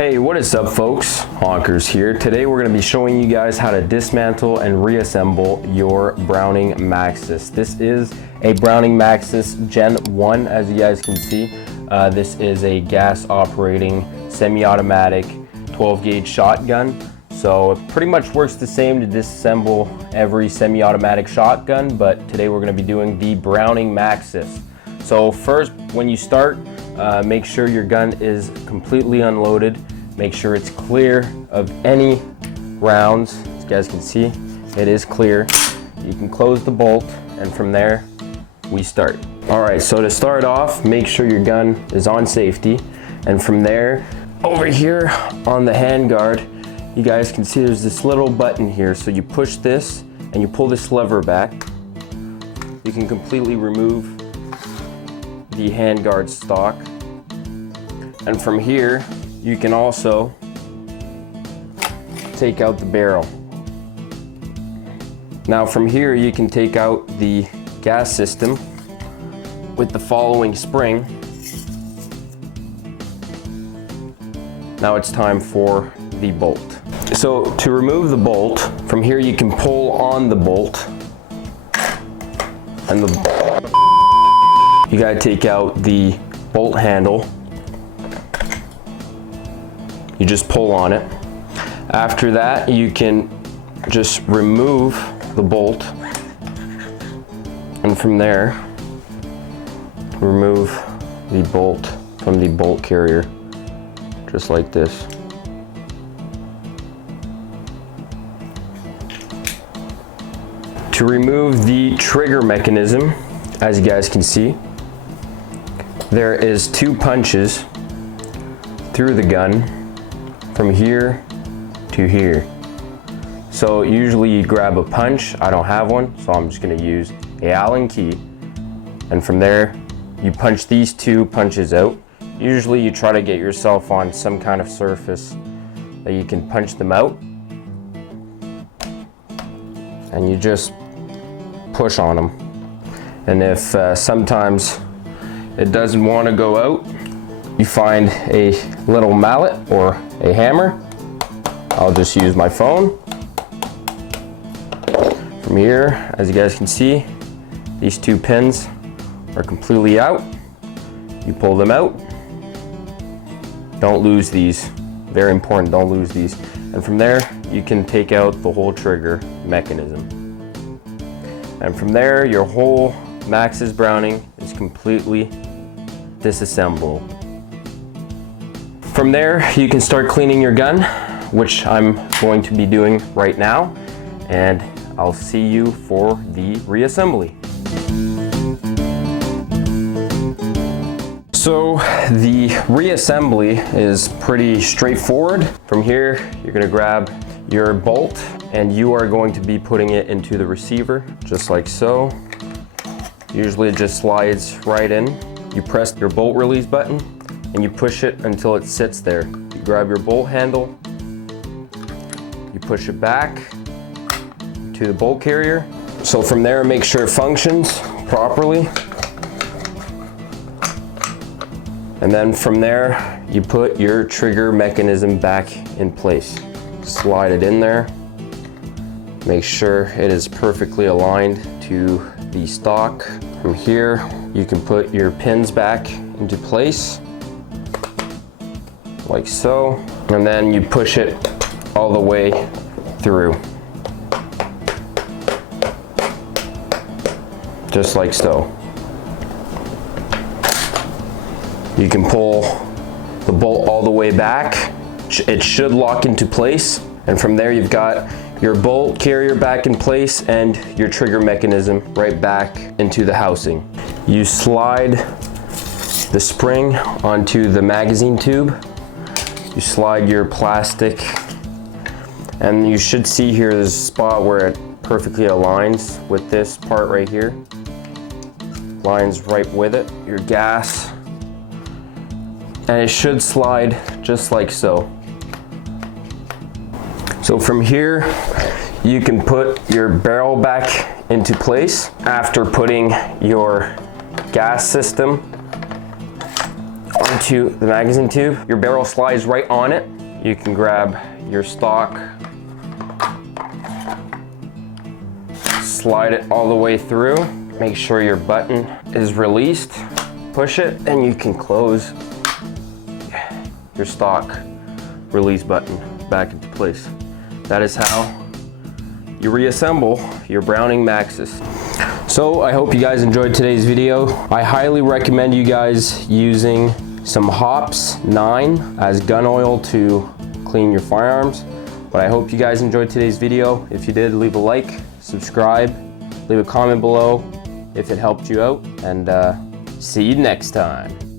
Hey, what is up folks? Honkers here. Today we're going to be showing you guys how to dismantle and reassemble your Browning MAXUS. This is a Browning MAXUS Gen 1, as you guys can see. This is a gas operating semi-automatic 12 gauge shotgun. So it pretty much works the same to disassemble every semi-automatic shotgun, but today we're going to be doing the Browning MAXUS. So first, when you start, make sure your gun is completely unloaded. Make sure it's clear of any rounds. As you guys can see, it is clear. You can close the bolt, and from there, we start. All right, so to start off, make sure your gun is on safety. And from there, over here on the handguard, you guys can see there's this little button here. So you push this and you pull this lever back. You can completely remove the handguard stock. And from here, you can also take out the barrel. Now from here, you can take out the gas system with the following spring. Now it's time for the bolt. So to remove the bolt, from here you can pull on the bolt, and you gotta take out the bolt handle. You just pull on it. After that, you can just remove the bolt, and from there, remove the bolt from the bolt carrier, just like this. To remove the trigger mechanism, as you guys can see, there is 2 punches through the gun from here to here. So usually you grab a punch. I don't have one, so I'm just going to use a Allen key, and from there you punch these 2 punches out. Usually you try to get yourself on some kind of surface that you can punch them out, and you just push on them. And if sometimes it doesn't want to go out, you find a little mallet or a hammer. I'll just use my phone. From here, as you guys can see, these 2 pins are completely out. You pull them out. Don't lose these. Very important, don't lose these. And from there, you can take out the whole trigger mechanism. And from there, your whole MAXUS Browning is completely disassembled. From there, you can start cleaning your gun, which I'm going to be doing right now, and I'll see you for the reassembly. So the reassembly is pretty straightforward. From here, you're going to grab your bolt, and you are going to be putting it into the receiver, just like so. Usually it just slides right in. You press your bolt release button, and you push it until it sits there. You grab your bolt handle, you push it back to the bolt carrier. So from there, make sure it functions properly. And then from there, you put your trigger mechanism back in place. Slide it in there. Make sure it is perfectly aligned to the stock. From here, you can put your pins back into place, like so. And then you push it all the way through, just like so. You can pull the bolt all the way back. It should lock into place. And from there, you've got your bolt carrier back in place and your trigger mechanism right back into the housing. You slide the spring onto the magazine tube. You slide your plastic, and you should see here there's a spot where it perfectly aligns with this part right here. Lines right with it. Your gas, and it should slide just like so. So from here, you can put your barrel back into place after putting your gas system into the magazine tube. Your barrel slides right on it. You can grab your stock, slide it all the way through. Make sure your button is released. Push it, and you can close your stock release button back into place. That is how you reassemble your Browning MAXUS. So I hope you guys enjoyed today's video. I highly recommend you guys using some Hops 9 as gun oil to clean your firearms. But I hope you guys enjoyed today's video. If you did, leave a like, subscribe, leave a comment below if it helped you out, and see you next time.